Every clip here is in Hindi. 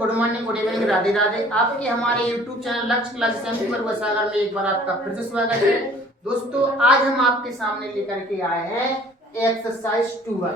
Good morning, good evening, Radhe Radhe. आपके हमारे यूट्यूब चैनल लक्ष्य क्लासेस पर सागर में एक बार आपका फिर से स्वागत है। दोस्तों, आज हम आपके सामने लेकर के आए हैं एक्सरसाइज 2i,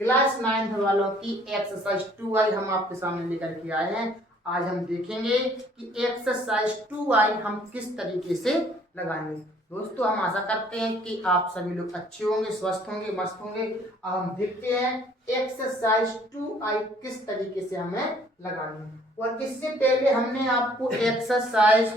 क्लास 9th वालों की एक्सरसाइज 2i हम आपके सामने लेकर के आए हैं। आज हम देखेंगे कि एक्सरसाइज 2i हम किस तरीके से लगाएंगे। दोस्तों, हम आशा करते हैं कि आप सभी लोग अच्छे होंगे, स्वस्थ होंगे, मस्त होंगे। अब हम देखते हैं एक्सरसाइज 2i किस तरीके से हमें लगानी है। और इससे पहले हमने आपको एक्सरसाइज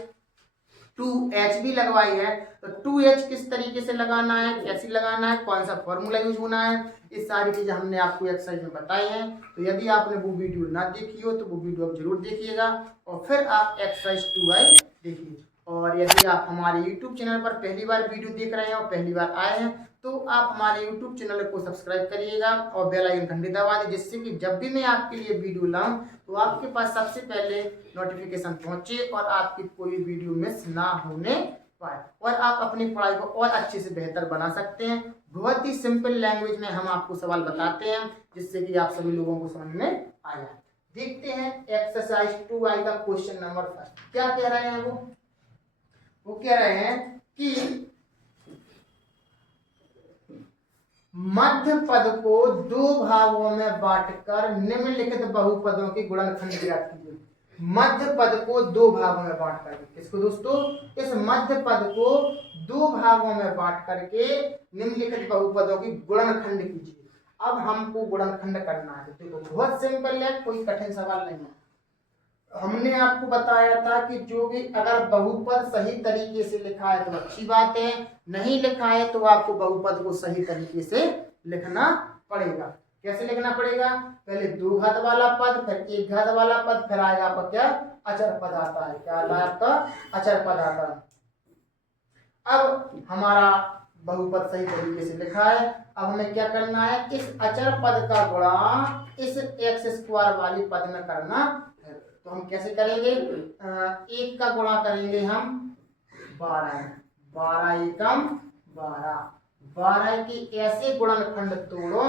2h भी लगवाई है, तो 2h किस तरीके से लगाना है, कैसे लगाना है, कौन सा फॉर्मूला यूज होना है, ये सारी चीजें हमने आपको एक्सरसाइज में बताई हैं। तो यदि आपने वो वीडियो ना देखी हो तो वो वीडियो आप जरूर देखिएगा और फिर आप एक्सरसाइज 2i देखिए। और यदि आप हमारे YouTube चैनल पर पहली बार वीडियो देख रहे हैं और पहली बार आए हैं तो आप हमारे YouTube चैनल को सब्सक्राइब करिएगा और बेल आइकन घंटी दबा दें, जिससे कि जब भी मैं आपके लिए वीडियो लाऊं तो आपके पास सबसे पहले नोटिफिकेशन पहुंचे और आपकी कोई वीडियो मिस ना होने पाए और आप अपनी पढ़ाई को और अच्छे से बेहतर बना सकते हैं। बहुत ही सिंपल लैंग्वेज में हम आपको सवाल बताते हैं जिससे कि आप सभी लोगों को समझ में आ जाए। देखते हैं एक्सरसाइज 2i का क्वेश्चन नंबर 1 क्या कह रहे हैं। वो कह रहे हैं कि मध्य पद को दो भागों में बांटकर निम्नलिखित बहुपदों के गुणनखंड ज्ञात कीजिए। मध्य पद को दो भागों में बांट करके, इसको दोस्तों इस मध्य पद को दो भागों में बांट करके निम्नलिखित बहुपदों की गुणनखंड कीजिए। अब हमको गुणनखंड करना है। देखो बहुत सिंपल है, कोई कठिन सवाल नहीं है। हमने आपको बताया था कि जो भी अगर बहुपद सही तरीके से लिखा है तो अच्छी बात है, नहीं लिखा है तो आपको बहुपद को सही तरीके से लिखना पड़ेगा। कैसे लिखना पड़ेगा? पहले दो घात वाला पद, फिर एक घात वाला पद, फिर आएगा आपका क्या? अचर पद आता है। क्या आता है आपका? अचर पद आता है। अब हमारा बहुपद सही तरीके से लिखा है। अब हमें क्या करना है? इस अचर पद का गुणा इस एक्स स्क्वायर वाली पद में करना है। तो हम कैसे करेंगे? एक का गुणा करेंगे हम 12, 12 एकम 12, 12 की ऐसे गुणनखंड तोड़ो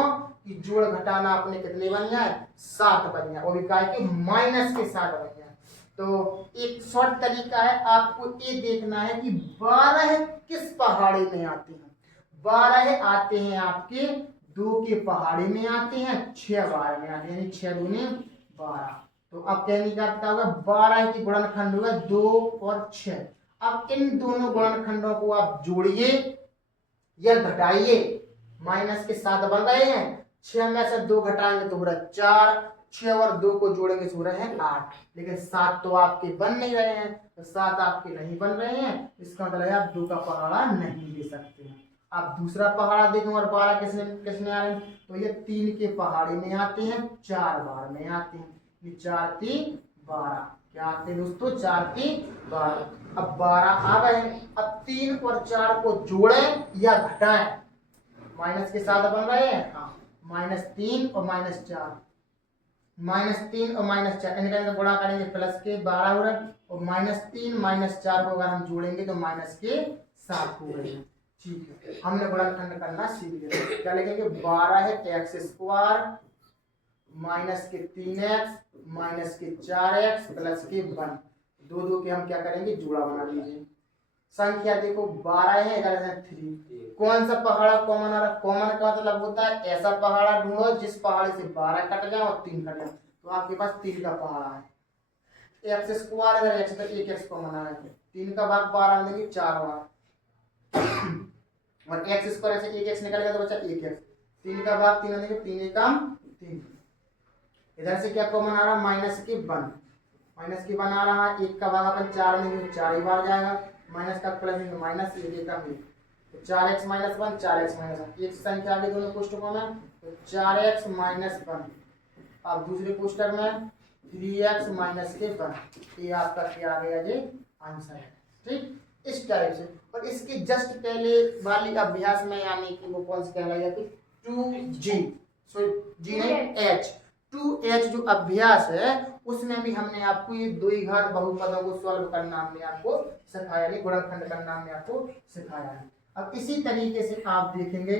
कि जोड़ घटाना अपने कितने बन जाए? 7 बन जाए। और इकाई के माइनस के 7 बन जाए। तो एक शॉर्ट तरीका है, आपको ये देखना है कि 12 किस पहाड़ी में आते हैं। 12 आते हैं आपके 2 के पहाड़ी में आते हैं, 6 बार में आते हैं, यानी 6 दूनी 12। तो अब कहने का क्या होगा? 12 की गुणनखंड होगा 2 और 6। अब इन दोनों गुणनखंडों को आप जोड़िए या घटाइए, माइनस के 7 बन रहे हैं। 6 में से 2 घटाएंगे तो हो रहा है 4, 6 और 2 को जोड़ेंगे तो हो रहे हैं 8। लेकिन 7 तो आपके बन नहीं रहे हैं, तो 7 आपके नहीं बन रहे हैं, इसका मतलब है आप 2 का पहाड़ा नहीं ले सकते हैं। आप दूसरा पहाड़ा देखें और 12 किसने किसने आ रहे हैं? तो ये 3 के पहाड़े में आते हैं, 4 बार में आते हैं। 4 3 12 क्या आते हैं दोस्तों? 4 3 12। अब 12 आ गए। अब 3 और 4 को जोड़ें या घटाएं, माइनस के 7 बन रहे हैं। हाँ, -3 और -4, -3 और -4 इनका गुणा करेंगे प्लस के 12 हो रहा है, और -3 -4 को अगर हम जोड़ेंगे तो माइनस के 7 हो रहे हैं। ठीक है, हमने गुणनखंड करना सीख लिया। क्या लिखेंगे? 12 एक्स स्क्वायर माइनस के 3x माइनस के 4x प्लस के 1। दो के हम क्या करेंगे? जोड़ा बना लीजिए। संख्या देखो 12 है, इधर है 3। कौन सा पहाड़ा कॉमन आ रहा? कॉमन का मतलब होता है ऐसा पहाड़ा ढूंढो जिस पहाड़े से 12 कट जाए और 3 कट जाए। तो आपके पास 3 का पहाड़ा है। एक्स स्क्वायर अगर एक्स तो एक एक्स कॉमन आ रहा है, 3 का भाग 12 में देंगे 4 बार, और एक्स स्क्वायर से एक एक्स निकलेगा तो बचा 1x। 3 का भाग 3 देंगे, 3 एकम 3। इधर से क्या कॉमन आ रहा? माइनस के 1, माइनस के 1 आ रहा है। 1 का भाग अपन 4 में 4 ही बार जाएगा, माइनस का प्लस में माइनस, ये का भी। तो 4x - 1 4x - 1 एक संख्या आगे दोनों कोष्ठकों में, तो 4x - 1। अब दूसरे कोष्ठक में 3x - के 1। ये आपका क्या आ गया? ये आंसर है। ठीक, इस टाइप से। और इसके जस्ट पहले वाली अभ्यास में, यानी कि वो कौन सा कहलाएगा कि 2g, सॉरी जी नहीं h, 2h जो अभ्यास है उसमें भी हमने आपको ये द्विघात बहुपदों को सॉल्व करना हमने आपको सिखाया, यानी गुणनखंड करना हमने आपको सिखाया है। अब इसी तरीके से आप देखेंगे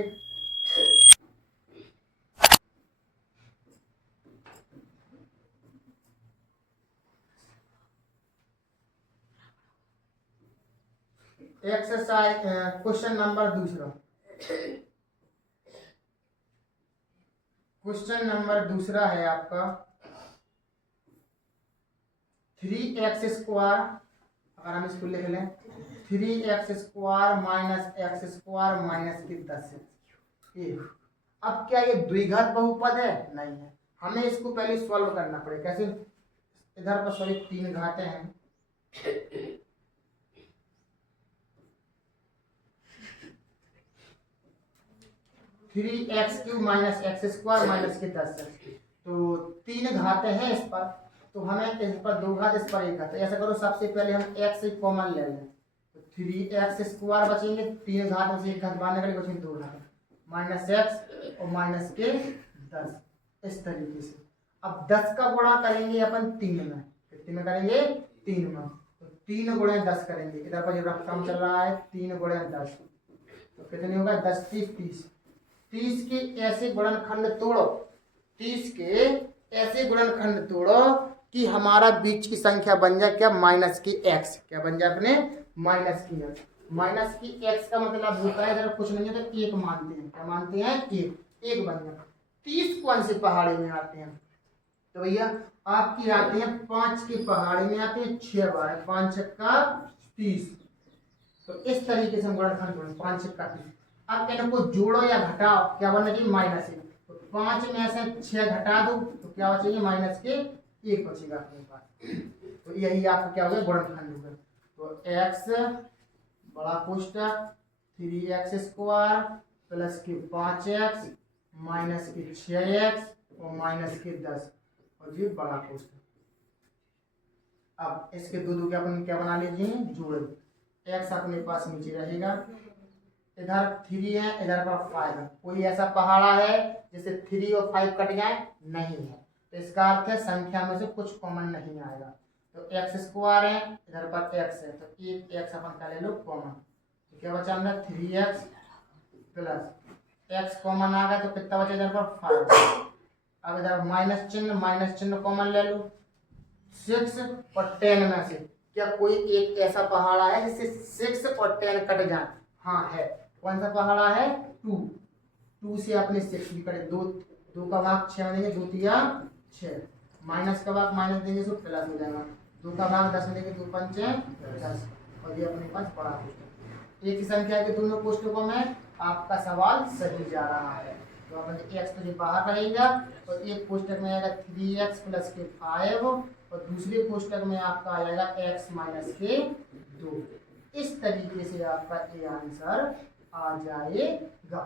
एक्सरसाइज क्वेश्चन नंबर दूसरा, क्वेश्चन नंबर दूसरा है आपका 3x², अगर हम इसको लिख लें 3x² माइनस x² माइनस की 10 अब क्या ये द्विघात बहुपद है? नहीं है। हमें इसको पहले सॉल्व करना पड़ेगा। कैसे? इधर पर सॉरी 3 घातें हैं, three x cube minus x² minus के 10x, तो 3 घातें हैं इस पर, तो हमें इस पर 2 घात, इस पर 1 घात। ऐसा करो सबसे पहले हम x से कॉमन ले लें, तो 3x² बचेंगे, 3 घात में से 1 घात बाहर निकलेगी, बचेंगे 2 घात माइनस x और माइनस के 10 इस तरीके से। अब 10 का गुणा करेंगे अपन 3 में, कितने में करेंगे? 3 में, तो 3 गुणे 10 करेंगे। इधर पर जो रकम चल रहा है 3 गुणे 10, तो कितने होगा? 10 30 30। 30 के ऐसे गुणनखंड तोड़ो, 30 के ऐसे गुणनखंड तोड़ो कि हमारा बीच की संख्या बन जाए क्या? माइनस की x। क्या बन जाए अपने? माइनस की x। माइनस की x का मतलब होता है अगर कुछ नहीं है तो 1 मानते हैं। क्या मानते हैं? 1 बन गया। 30 कौन से पहाड़े में आते हैं? तो भैया आपकी आते हैं 5 के पहाड़े में आते हैं 6 बार, 5 छक्का 30। तो इस तरीके से हम गुणनखंड जोड़ें 5 छक्का 30। अब इनको जोड़ो या घटाओ, क्या बनना चाहिए? माइनस 1। तो 5 में से 6 घटा दो तो क्या बचेगा? माइनस के 1 बचेगा अपने पास। तो यही आपको क्या हो गया? गुणनखंड होगा। तो x बड़ा कोष्टक 3x² प्लस के 5x माइनस के 6x और माइनस के 10 और ये बड़ा कोष्टक। अब इसके दो के अपन क्या बना लीजिए? जोड़। x अपने पास नीचे रहेगा, इधर 3 है, इधर पर 5 है। कोई ऐसा पहाड़ा है जिससे 3 और 5 कट जाए? नहीं है। तो इसका अर्थ है संख्या में से कुछ कॉमन नहीं आएगा। तो x² है, इधर पर x है, तो एक x अपन का ले लो कॉमन। तो क्या बचा अंदर? 3x प्लस x कॉमन आ गया तो कितना बचा इधर पर? 5। अब इधर माइनस चिन्ह कॉमन ले लो। 6 और 10 में से क्या कोई एक ऐसा पहाड़ा है जिससे 6 और 10 कट जाए? हाँ है। कौन सा पहाड़ा है? 2 से अपने 6 भी कटे, 2 का भाग 6 में देंगे, 2 तिया 6, माइनस का भाग माइनस देंगे तो प्लस हो जाएगा, 2 का भाग 10 में देंगे, 2 पंचे 10, और ये अपने पास बड़ा कोष्टक। एक ही संख्या के दोनों कोष्टकों में आपका सवाल सही जा रहा है। तो अपन x तो बाहर रहेगा और एक कोष्टक में आएगा 3x प्लस के 5 और दूसरे कोष्टक में आपका आ जाएगा x माइनस के 2। इस तरीके से आपका ये आंसर आ जाएगा।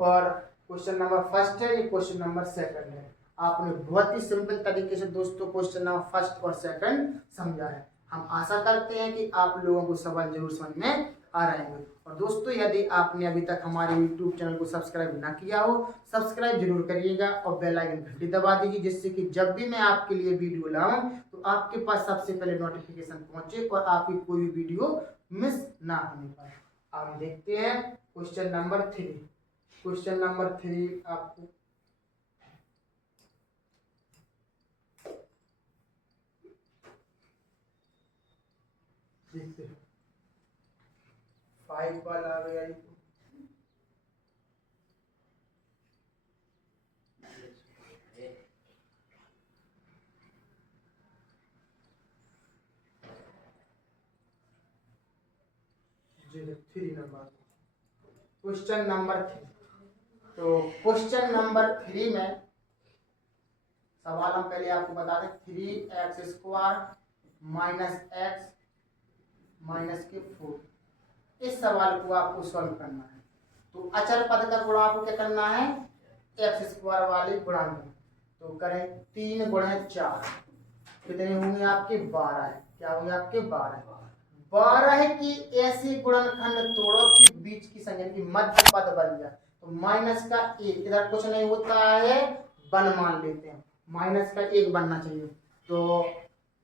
और क्वेश्चन नंबर फर्स्ट है, ये क्वेश्चन नंबर सेकंड है। आपने बहुत ही सिंपल तरीके से दोस्तों क्वेश्चन नंबर फर्स्ट और सेकंड समझा है। हम आशा करते हैं कि आप लोगों को सवाल जरूर समझ में आ रहे हैं। और दोस्तों यदि आपने अभी तक हमारे YouTube चैनल को सब्सक्राइब ना किया हो, सब्सक्राइब जरूर करिएगा और बेल आइकन घंटी दबा दीजिए, जिससे कि जब भी मैं आपके लिए वीडियो लाऊं तो आपके पास सबसे पहले नोटिफिकेशन पहुंचे और आपकी कोई भी वीडियो मिस ना होने पाए। आप देखते हैं क्वेश्चन नंबर 3। क्वेश्चन नंबर 3 आपको देखते हैं 5 वाला आ गया। Question number 3। तो क्वेश्चन नंबर 3 में सवाल हम पहले आपको बता दें, 3x² माइनस x माइनस के 4। इस सवाल को आपको सॉल्व करना है। तो अचर पद का गुणा आपको क्या करना है? x² वाले गुणांक। तो करें 3 गुणे 4, कितने होंगे आपके? 12 है। क्या होंगे आपके? 12 की ऐसे गुणनखंड तोड़ो कि बीच की संख्या की मध्य पद बन जाए। तो माइनस का 1, इधर कुछ नहीं होता है, वन मान लेते हैं, माइनस का 1 बनना चाहिए। तो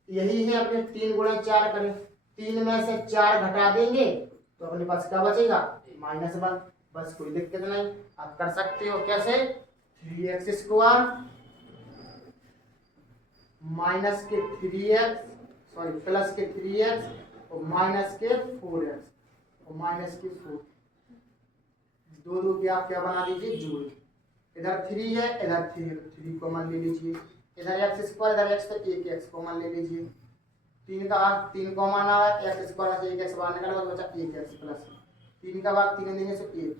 यही है अपने 3 गुणे 4 करें, 3 में से 4 घटा देंगे तो अपने पास क्या बचेगा? -1। बस कोई दिक्कत नहीं, आप कर सकते हो। कैसे? 3x² माइनस के 3x प्लस के 3x और माइनस के 4x और माइनस के 4। दो दो की आप क्या बना दीजिए, जोड़। इधर 3 है, इधर 3 है, 3 कॉमन ले लीजिए। इधर एक्स स्क्वायर, इधर एक्स, तो एक एक्स कॉमन ले लीजिए। 3 का भाग 3 कॉमन आ रहा है, एक्स स्क्वायर से एक एक्स बाहर निकला, बचा एक एक्स प्लस 3 का भाग 3 देने से 1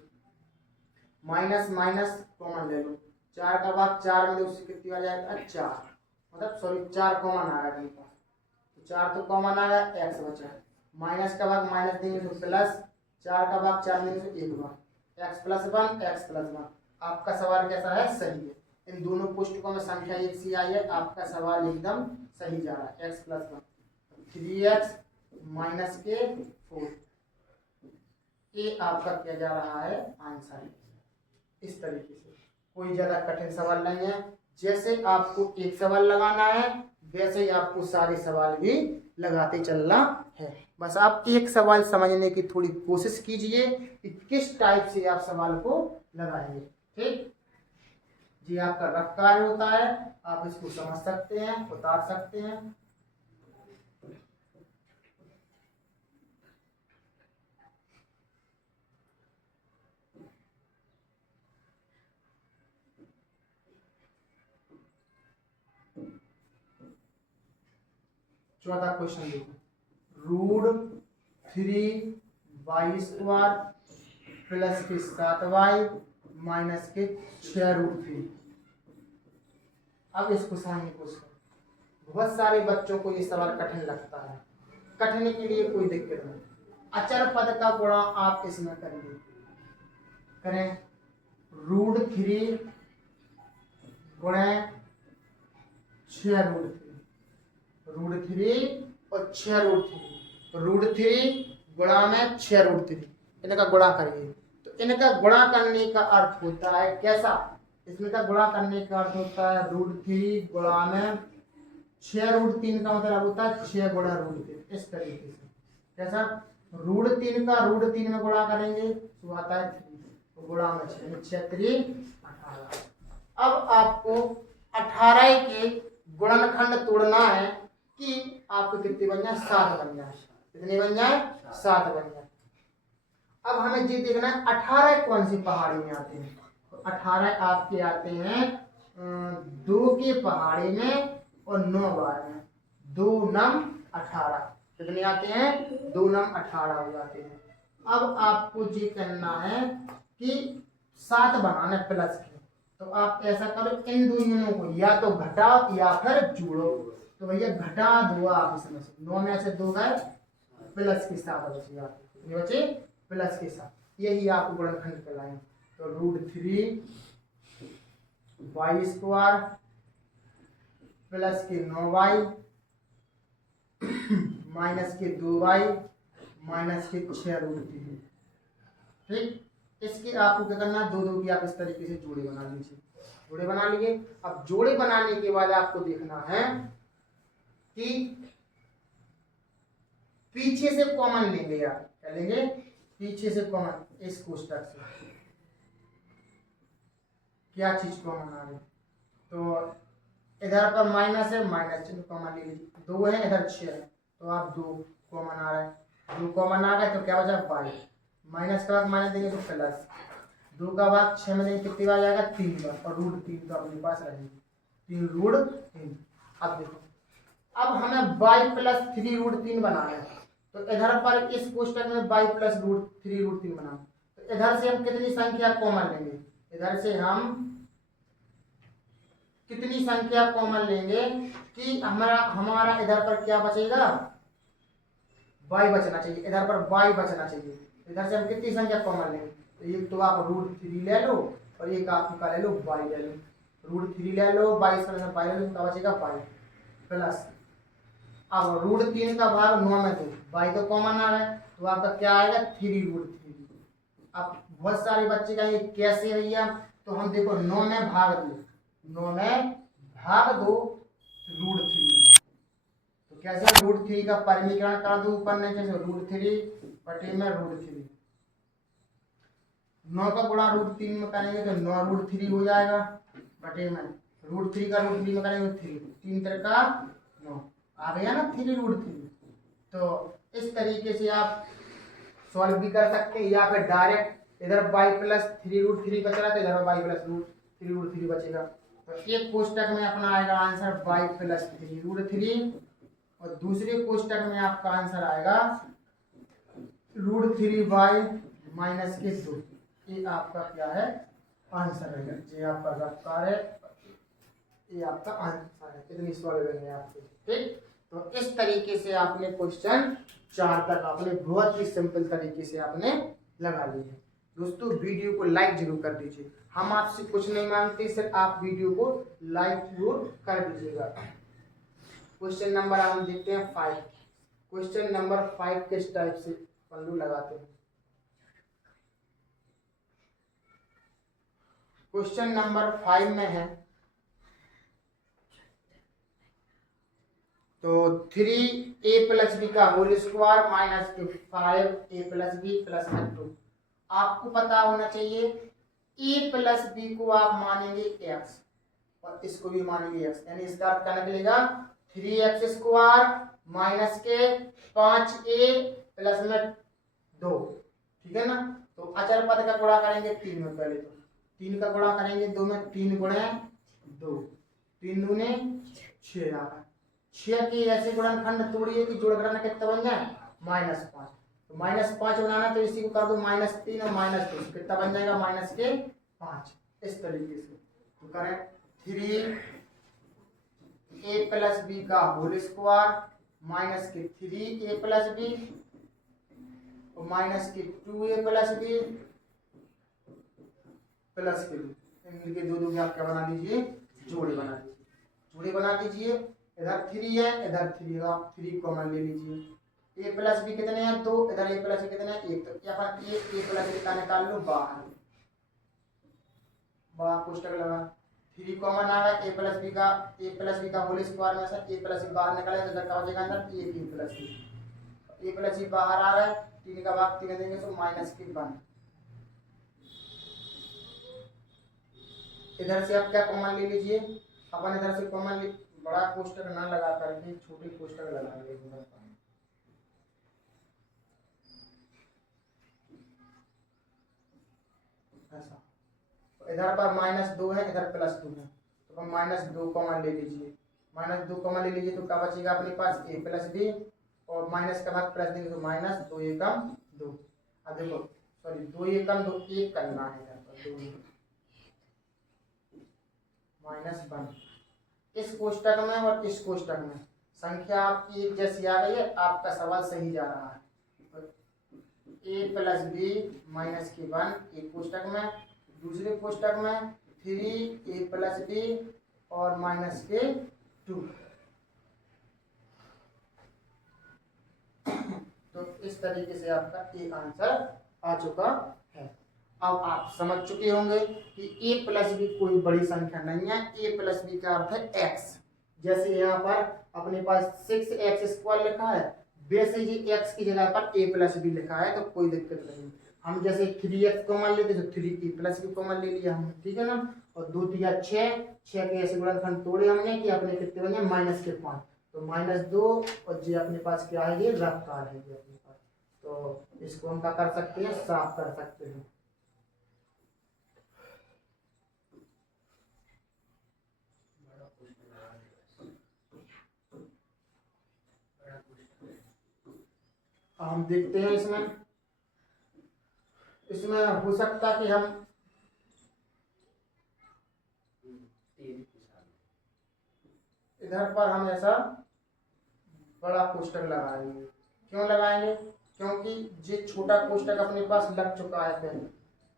माइनस माइनस कॉमन ले लो। 4 का भाग 4 में उससे कितनी आ जाएगा, 4, मतलब सॉरी 4 कॉमन आ रहा है, तो 4 तो कॉमन आ गया, एक्स बचा। माइनस का भाग माइनस देंगे तो प्लस, 4 का भाग 4 देंगे तो 1 भाग, एक्स प्लस 1 एक्स प्लस 1। आपका सवाल कैसा है, सही है। इन दोनों पुस्तकों में संख्या एक सी आई है, आपका सवाल एकदम सही जा रहा है। एक्स प्लस 1 3x माइनस के 4, ये आपका क्या जा रहा है, आंसर। इस तरीके से कोई ज्यादा कठिन सवाल नहीं है। जैसे आपको एक सवाल लगाना है वैसे ही आपको सारे सवाल भी लगाते चलना है। बस आप एक सवाल समझने की थोड़ी कोशिश कीजिए कि किस टाइप से आप सवाल को लगाएंगे। ठीक जी, आपका रफ कार्य होता है, आप इसको समझ सकते हैं, उतार सकते हैं। चौथा क्वेश्चन देखो, √3y² प्लस के 7y माइनस के 6√3। अब इसको समझने की कोशिश करो। बहुत सारे बच्चों को ये सवाल कठिन लगता है, कठिन के लिए कोई दिक्कत नहीं। अचर पद का गुणा आप इसमें करेंगे, करें √3 गुणे 6√3, √3 और 6√3, √3 गुणा में 6√3, इनका गुणा करिए। तो इनका गुणा करने का अर्थ होता है कैसा, इसमें का गुणा करने का अर्थ होता है √3 गुणा में 6√3 का मतलब होता है 6 गुणा √3। इस तरीके से कैसा, √3 का √3 में गुणा करेंगे तो आता है 3, तो गुणा में 6 3 18। अब आपको 18 के गुणनखंड तोड़ना है कि आपको कितने बन जाए, 7 बन जाए। कितने बन जाए, 7 बन जाए। अब हमें ये देखना है 18 कौन सी पहाड़ी में आते हैं। तो 18 आपके आते हैं 2 की पहाड़ी में और 9 बार में, 2 नम 18। कितने आते हैं, 2 नम 18 हो जाते हैं। अब आपको ये करना है कि 7 बनाना है प्लस के, तो आप ऐसा करो, इन दोनों को या तो घटाओ या फिर जोड़ो। तो भैया घटा दो आप इसमें से, 9 में से 2 गए, प्लस के 7 बचे, आपके बचे प्लस के 7, यही आपको गुणनखंड कहलाएंगे। तो √3y² प्लस के 9y माइनस के 2y माइनस के 6√3। ठीक, इसके आपको क्या करना है, 2 2 की आप इस तरीके से जोड़े बना लीजिए। जोड़े बना लिए। अब जोड़े बनाने के बाद आपको देखना है कि पीछे से कॉमन लेंगे यार, क्या लेंगे, पीछे से कॉमन। इस कोष्टक से क्या चीज कॉमन आ रही, तो इधर पर माइनस है, माइनस चिन्ह कॉमन ले लीजिए। 2 है, इधर 6 है, तो आप 2 कॉमन आ रहा है, 2 कॉमन आ गए तो क्या बचा, 22। माइनस का भाग माइनस देंगे तो प्लस, 2 का भाग 6 में देंगे कितनी बार जाएगा, 3 बार, और √3 तो अपने पास रहेगी, 3√3। अब देखो, अब हमें y प्लस 3√3 बनाना है, तो इधर पर इस कोष्टक में y प्लस 3√3 बनाना, तो इधर से हम कितनी संख्या कॉमन लेंगे, इधर से हम कितनी संख्या कॉमन लेंगे कि हमारा इधर पर क्या बचेगा, y बचना चाहिए, इधर पर y बचना चाहिए। इधर से हम कितनी संख्या कॉमन लेंगे, तो एक तो आप √3 ले लो और एक आपका ले लो y ले लो, √3 ले लो, y ले लो, तो बचेगा y प्लस। अब √3 का भाग 9 में 2, y तो कॉमन आ रहा है, तो आपका क्या आएगा, 3√3। अब बहुत सारे बच्चे कहेंगे कैसे भैया, तो हम देखो 9 में भाग 2, 9 में भाग 2 √3 का, तो कैसे √3 का परिमीकरण कर दो ऊपर नीचे से, √3 बटे में √3, 9 का गुणा √3 में करेंगे तो 9√3 हो जाएगा, बटे में √3 का √3 में करेंगे 3, 3 3 का 9 आ गया ना, 3√3। तो इस तरीके से आप सॉल्व भी कर सकते हैं, या फिर डायरेक्ट इधर y प्लस 3√3 बच रहा था, इधर y प्लस 3√3 बचेगा। तो एक कोष्टक में अपना आएगा आंसर y प्लस 3√3 और दूसरे कोष्टक में आपका आंसर आएगा √3y माइनस के 2। ये आपका क्या है आंसर है, ये आपका रफ्तार है, ये आपका आंसर है। इतनी सॉल्व करनी है आपको, ठीक। तो इस तरीके से आपने क्वेश्चन 4 तक आपने बहुत ही सिंपल तरीके से आपने लगा ली है। दोस्तों वीडियो को लाइक जरूर कर दीजिए, हम आपसे कुछ नहीं मांगते, सिर्फ आप वीडियो को लाइक जरूर कर दीजिएगा। क्वेश्चन नंबर हम देखते हैं 5। क्वेश्चन नंबर 5 किस टाइप से पल्लू लगाते हैं। क्वेश्चन नंबर 5 में है तो 3a प्लस बी का whole square minus 5a plus B plus 2। आपको पता होना चाहिए a प्लस बी को आप मानेंगे x और इसको भी मानेंगे x, यानी इसका अर्थ क्या निकलेगा 3x स्क्वायर माइनस के 5a प्लस में 2, ठीक है ना। तो अचर पद का गुणा करेंगे 3 में, पहले तो 3 का गुणा करेंगे 2 में, 3 गुणे 2, 3 दूने 6 आ गया। 6 के ऐसे गुणनखंड तोड़िए कि जोड़ कितना बन जाए -5। तो -5 बनाना तो इसी को कर दो -3 और -2, कितना बन जाएगा -5। इस तरीके से तो करें 3a प्लस बी का होल स्क्वायर माइनस के 3a प्लस बी और माइनस के 2a प्लस बी प्लस के 2, इनके दो आप क्या बना दीजिए जोड़े बना दीजिए, जोड़े बना दीजिए। इधर 3 है, इधर 3 है, आप 3 कॉमन ले लीजिए। a प्लस बी कितने हैं 2, इधर a प्लस बी कितने हैं 1, तो यहाँ पर a प्लस बी का निकाल लो बाहर, बाहर कोष्टक लगा 3 कॉमन आ गया। a प्लस बी का होल स्क्वायर में से a प्लस बी बाहर निकाले तो इधर क्या हो जाएगा अंदर a plus B, a plus B बाहर आ गए, 3 का भाग 3 देंगे तो -1। इधर से आप क्या कॉमन ले लीजिए, अपन इधर से कॉमन ले, बड़ा कोष्टक ना लगा करके छोटे कोष्टक लगाएंगे ऐसा। तो इधर पर -2 है, इधर +2 है, तो हम -2 कॉमन ले लीजिए, -2 कॉमन ले लीजिए तो क्या बचेगा अपने पास a प्लस बी और माइनस का बाद प्लस देंगे तो -2 एकम 2। अब देखो सॉरी 2 एकम 2 1 करना है इधर पर 2 -1। इस कोष्टक में और इस कोष्टक में संख्या आपकी एक जैसी आ गई है, आपका सवाल सही जा रहा है। a प्लस बी माइनस के 1 एक कोष्टक में, दूसरे कोष्टक में 3a प्लस बी और माइनस के 2। तो इस तरीके से आपका एक आंसर आ चुका है। अब आप समझ चुके होंगे कि a प्लस बी कोई बड़ी संख्या नहीं है, a प्लस बी का अर्थ है x। जैसे यहाँ पर अपने पास 6x² लिखा है, वैसे ही x की जगह पर a प्लस बी लिखा है, तो कोई दिक्कत नहीं। हम जैसे 3x कॉमन लेते तो 3a प्लस बी कॉमन ले लिया हमने, ठीक है ना। और 2 3 6 के ऐसे गुणनखंड तोड़े हमने कि अपने कितने बने -5, तो -2 और जी अपने पास क्या है ये रफ्तार है ये अपने पास। तो इसको हम क्या कर सकते हैं साफ कर सकते हैं। हम देखते हैं इसमें हो सकता कि हम इधर पर हम ऐसा बड़ा कोष्टक लगाएंगे। क्यों लगाएंगे, क्योंकि ये छोटा कोष्टक अपने पास लग चुका है पहले,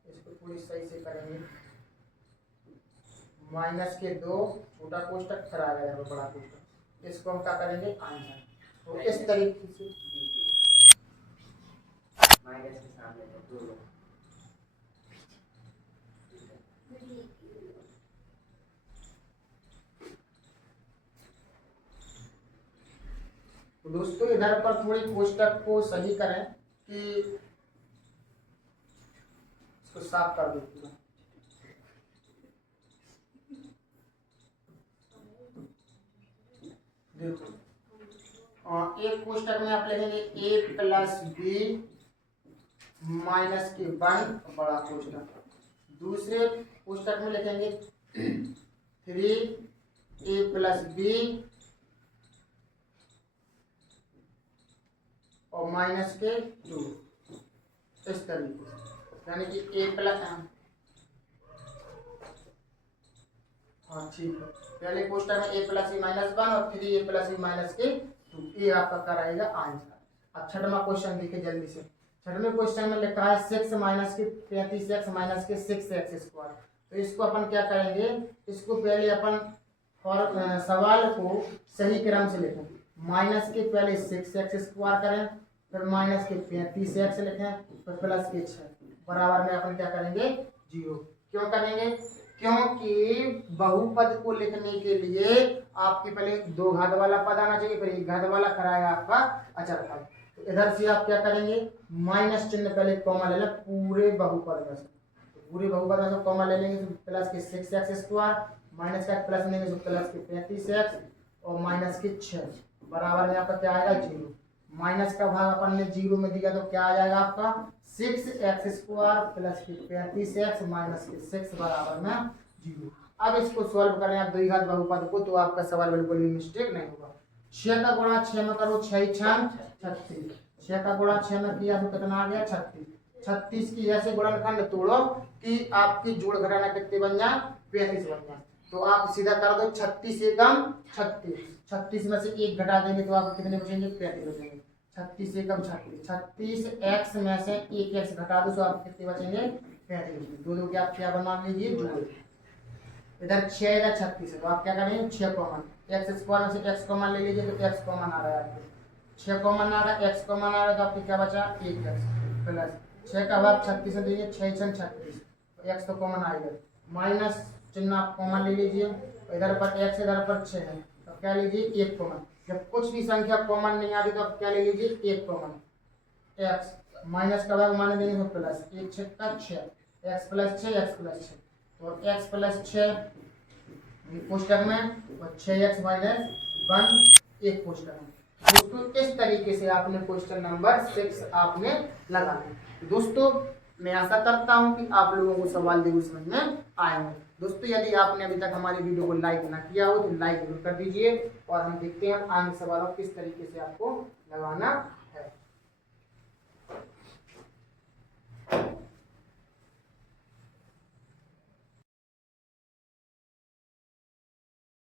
इसको पूरी सही से करेंगे। -2 छोटा कोष्टक फिर आ गया बड़ा कोष्टक, इसको हम क्या करेंगे आंसर। तो इस तरीके से माइनस के सामने तो दोस्तों इधर पर थोड़ी कोष्टक को सही करें कि इसको साफ कर दो पूरा। देखो और एक कोष्टक में आप लिखेंगे ए प्लस बी माइनस के 1 बड़ा कोष्टक। दूसरे कोष्टक में लिखेंगे 3 ए प्लस बी और माइनस के 2, इस तरीके से, यानी कि ए प्लस, हाँ ठीक है, पहले कोष्टक में ए प्लस बी माइनस 1 और 3 ए प्लस बी माइनस के 2, ये आपका कराएगा आंसर। अब छठवां क्वेश्चन देखिए जल्दी से। छठवें क्वेश्चन में लिखा है 6 माइनस के 35x माइनस के 6x स्क्वायर। तो इसको अपन क्या करेंगे, इसको पहले अपन और सवाल को सही क्रम से लिखें। माइनस के पहले 6x स्क्वायर करें, फिर माइनस के 35x लिखें, फिर प्लस के 6 बराबर में अपन क्या करेंगे 0। क्यों करेंगे, क्योंकि बहुपद को लिखने के लिए आपके पहले 2 घात वाला पद आना चाहिए, फिर 1 घात वाला कराएगा आपका अचर पद। तो इधर से आप क्या करेंगे, माइनस चिन्ह पहले कॉमा ले लें पूरे बहुपद में से। तो पूरे बहुपद में से कॉमा ले लेंगे तो प्लस के 6x स्क्वायर, माइनस का प्लस लेंगे तो प्लस के 35x और माइनस के 6 बराबर में आपका क्या आएगा 0। माइनस का भाग अपन ने 0 में दिया तो क्या आ जाएगा आपका 6x स्क्वायर प्लस के 35x माइनस के 6 बराबर में 0। अब इसको सॉल्व करें आप द्विघात बहुपद को, तो आपका सवाल बिल्कुल भी मिस्टेक नहीं होगा। 6 का गुणा 6 में करो, 6 6 36। 6 का गुणा 6 में किया तो कितना आ गया 36। 36 की ऐसे गुणनखंड तोड़ो कि आपकी जोड़ घटाना कितने बन जाए 35 बन जाए। तो आप सीधा कर दो 36 एकम 36, 36 में से 1 घटा देंगे तो आपको कितने बचेंगे 35 बचेंगे। 36 एकम 36, 36x में से 1x घटा दो तो आपको कितने बचेंगे 35। दो दो के आप क्या बना लीजिए जोड़। इधर 6 इधर 36 है तो आप क्या करेंगे 6 कॉमन, x स्क्वायर में से x कॉमन ले लीजिए तो x कॉमन आ रहा है आपको, 6 कॉमन आ रहा है, x कॉमन आ रहा है तो आपको क्या बचा 1x प्लस 6 का भाग 36 में दीजिए 6 6 36, तो x तो कॉमन आएगा, माइनस चिन्ह आप कॉमन ले लीजिए, इधर पर x इधर पर 6 है तो क्या लीजिए 1 कॉमन। जब कुछ भी संख्या कॉमन नहीं आती तो आप क्या ले लीजिए 1 कॉमन, x माइनस का भाग मान देंगे तो प्लस 1 6 का 6 x प्लस 6 x प्लस 6 तो x प्लस 6 कोष्टक में और 6x माइनस 1 एक कोष्टक में। दोस्तों इस तरीके से आपने क्वेश्चन नंबर 6 आपने लगाना। दोस्तों मैं आशा करता हूं कि आप लोगों को सवाल जरूर समझ में आए होंगे। दोस्तों यदि आपने अभी तक हमारी वीडियो को लाइक ना किया हो तो लाइक जरूर कर दीजिए और हम देखते हैं आगे सवालों किस तरीके से आपको लगाना